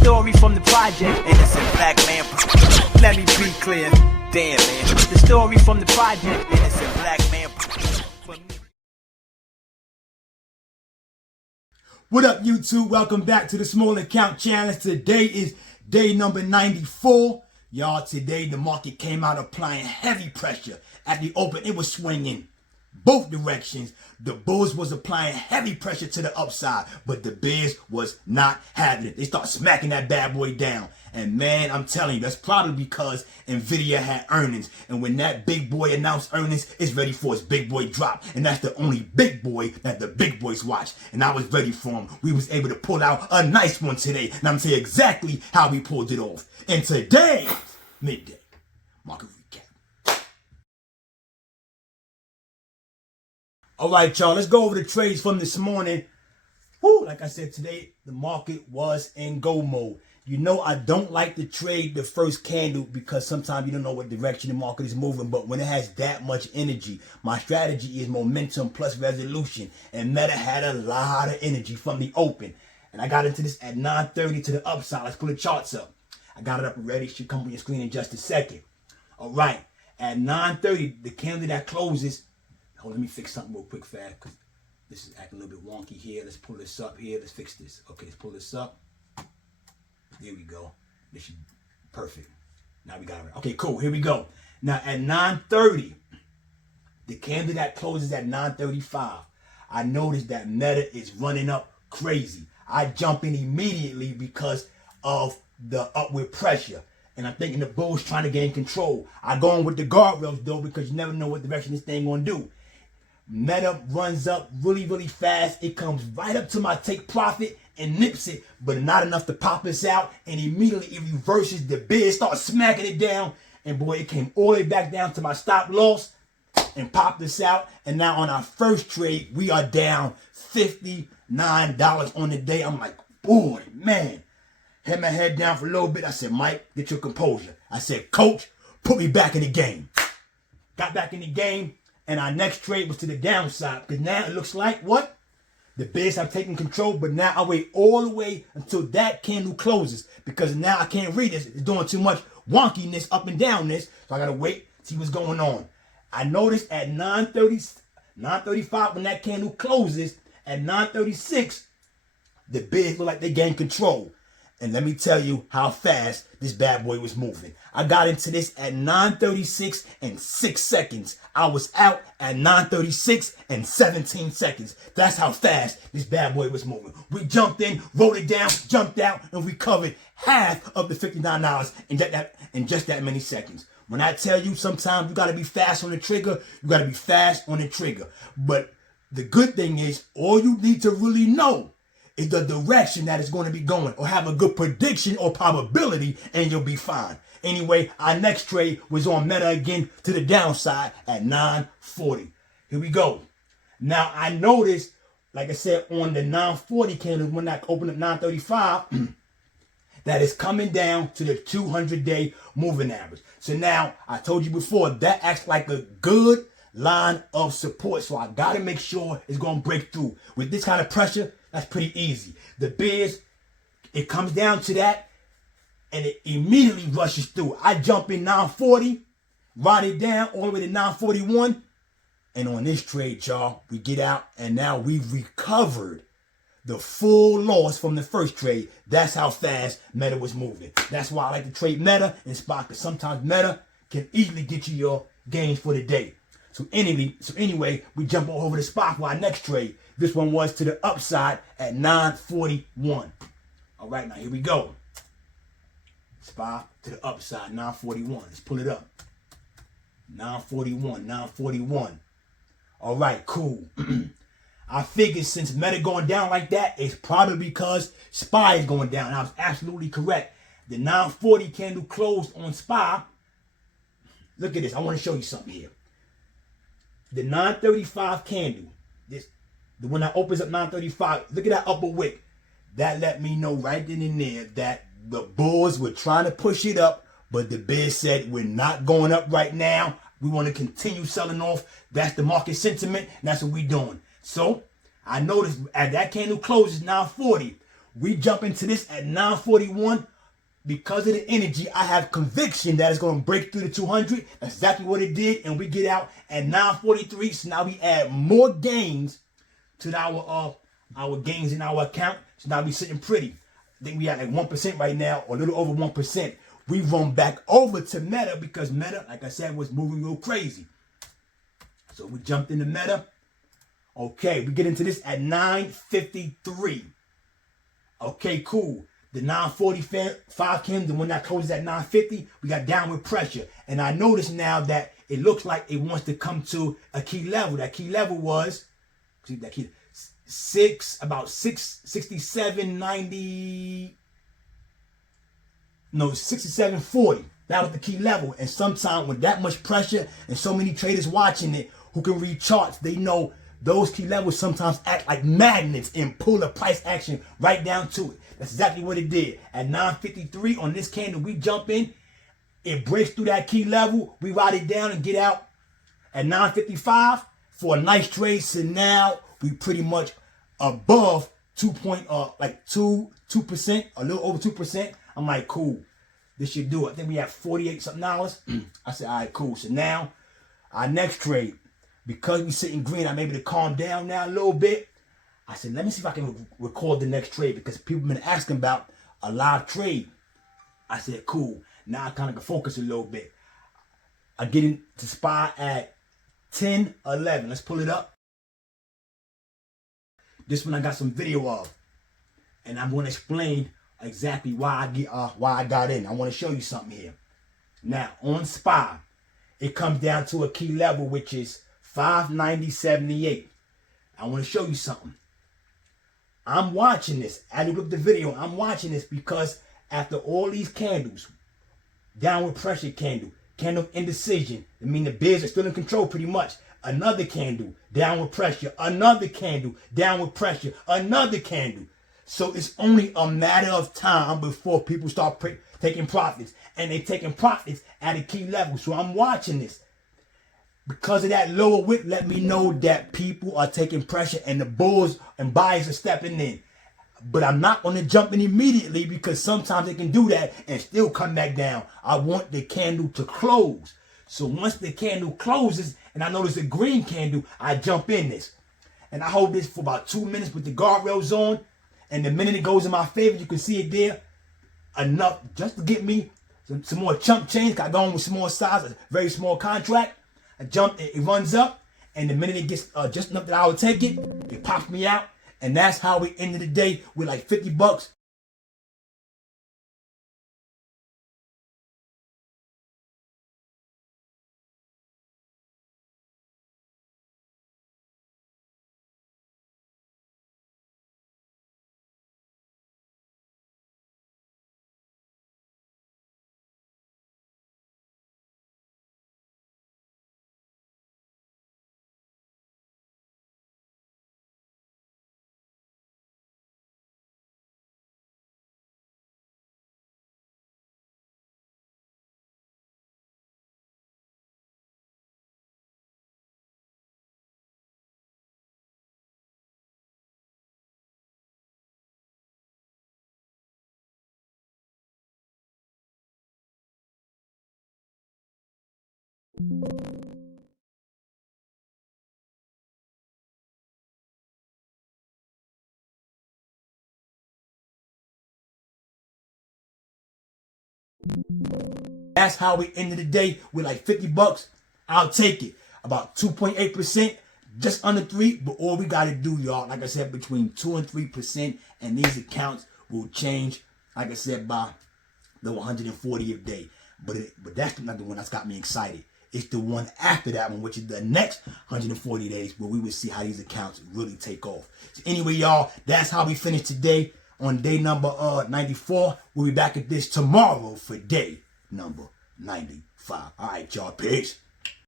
story from the project. Innocent black man. Let me be clear. Damn, man. The story from the project. Innocent black man. What up, YouTube? Welcome back to the Small Account Challenge. Today is day number 94. Y'all, today the market came out applying heavy pressure. At the open, it was swinging both directions. The bulls was applying heavy pressure to the upside, but the bears was not having it. They start smacking that bad boy down. And man, I'm telling you, that's probably because Nvidia had earnings. And when that big boy announced earnings, it's ready for its big boy drop. And that's the only big boy that the big boys watch. And I was ready for him. We was able to pull out a nice one today. And I'm telling you exactly how we pulled it off. And today, midday market recap. All right, y'all, let's go over the trades from this morning. Woo, like I said, today the market was in go mode. You know, I don't like to trade the first candle because sometimes you don't know what direction the market is moving. But when it has that much energy, my strategy is momentum plus resolution. And Meta had a lot of energy from the open. And I got into this at 9:30 to the upside. Let's pull the charts up. I got it up already. Should come on your screen in just a second. All right. At 9:30, the candle that closes. Hold, let me fix something real quick fast because this is acting a little bit wonky here. Let's pull this up here. Let's fix this. Okay, let's pull this up. There we go. This should perfect. Now we got it. Okay, cool. Here we go. Now at 9:30, the candle that closes at 9:35, I noticed that Meta is running up crazy. I jump in immediately because of the upward pressure. And I'm thinking the bull's trying to gain control. I go in with the guardrails though because you never know what direction this thing gonna do. Meta runs up really, really fast. It comes right up to my take profit and nips it, but not enough to pop us out. And immediately it reverses. The bid starts smacking it down. And boy, it came all the way back down to my stop loss and popped us out. And now on our first trade, we are down $59 on the day. I'm like, boy, man. Had my head down for a little bit. I said, Mike, get your composure. I said, Coach, put me back in the game. Got back in the game. And our next trade was to the downside. Because now it looks like what? The bids have taken control. But now I wait all the way until that candle closes. Because now I can't read this. It's doing too much wonkiness up and down this. So I got to wait, see what's going on. I noticed at 9:35 when that candle closes. At 9:36, the bids look like they gained control. And let me tell you how fast this bad boy was moving. I got into this at 9:36 and 6 seconds. I was out at 9:36 and 17 seconds. That's how fast this bad boy was moving. We jumped in, wrote it down, jumped out, and we covered half of the $59 in just that many seconds. When I tell you sometimes you got to be fast on the trigger, you got to be fast on the trigger. But the good thing is all you need to really know is the direction that it's going to be going, or have a good prediction or probability, and you'll be fine. Anyway, our next trade was on Meta again to the downside at 9:40. Here we go. Now I noticed, like I said, on the 9:40 candle when I opened up 9:35, that is coming down to the 200-day moving average. So now I told you before that acts like a good line of support. So I got to make sure it's going to break through. With this kind of pressure, that's pretty easy. The bids, it comes down to that, and it immediately rushes through. I jump in 940, ride it down all the way to 941, and on this trade, y'all, we get out, and now we've recovered the full loss from the first trade. That's how fast Meta was moving. That's why I like to trade Meta and spot, because sometimes Meta can easily get you your gains for the day. So anyway, we jump over the spot for our next trade. This one was to the upside at 941. All right, now here we go. Spot to the upside, 941. Let's pull it up. 941, 941. All right, cool. I figured since Meta going down like that, it's probably because SPY is going down. I was absolutely correct. The 940 candle closed on SPY. Look at this. I want to show you something here. The 935 candle, the one that opens up 935, look at that upper wick. That let me know right then and there that the bulls were trying to push it up, but the bid said we're not going up right now. We want to continue selling off. That's the market sentiment, and that's what we're doing. So I noticed as that candle closes 940, We jump into this at 941. Because of the energy, I have conviction that it's going to break through the 200. That's exactly what it did. And we get out at 943. So now we add more gains to our gains in our account. So now we sitting pretty. I think we at like 1% right now, or a little over 1%. We run back over to Meta because Meta, like I said, was moving real crazy. So we jumped into Meta. Okay, we get into this at 953. Okay, cool. The 945 candle, the one that closes at 950, we got downward pressure. And I notice now that it looks like it wants to come to a key level. That key level was, see that key, about 67.90, no, 67.40. That was the key level. And sometimes with that much pressure and so many traders watching it who can read charts, they know those key levels sometimes act like magnets and pull the price action right down to it. That's exactly what it did. At 953 on this candle, we jump in. It breaks through that key level. We ride it down and get out at 955 for a nice trade. So now we pretty much above 2%, a little over 2%. I'm like, cool. This should do it. I think we have 48 something dollars. I said, all right, cool. So now our next trade, because we sitting green, I'm able to calm down now a little bit. I said, let me see if I can record the next trade because people have been asking about a live trade. I said, cool. Now I kind of can focus a little bit. I get into SPY at 10:11. Let's pull it up. This one I got some video of, and I'm going to explain exactly why I got in. I want to show you something here. Now on SPY, it comes down to a key level which is 590.78. I want to show you something. I'm watching this. I look up the video. I'm watching this because after all these candles, downward pressure candle of indecision, I mean the bids are still in control pretty much. Another candle, downward pressure. Another candle, downward pressure. Another candle. So it's only a matter of time before people start taking profits. And they're taking profits at a key level. So I'm watching this. Because of that lower wick, let me know that people are taking pressure and the bulls and buyers are stepping in. But I'm not going to jump in immediately because sometimes they can do that and still come back down. I want the candle to close. So once the candle closes and I notice a green candle, I jump in this. And I hold this for about 2 minutes with the guardrails on. And the minute it goes in my favor, you can see it there. Enough just to get me some more chump change. I go on with small size, a very small contract. I jump, it runs up, and the minute it gets just enough that I will take it, it pops me out, and that's how we ended the day with like 50 bucks. That's how we ended the day with like 50 bucks. I'll take it. About 2.8%, just under 3. But all we got to do, y'all, like I said, between 2 and 3%, and these accounts will change, like I said, by the 140th day. But that's not the one that's got me excited. It's the one after that one, which is the next 140 days, where we will see how these accounts really take off. So anyway, y'all, that's how we finish today on day number 94. We'll be back at this tomorrow for day number 95. All right, y'all, peace.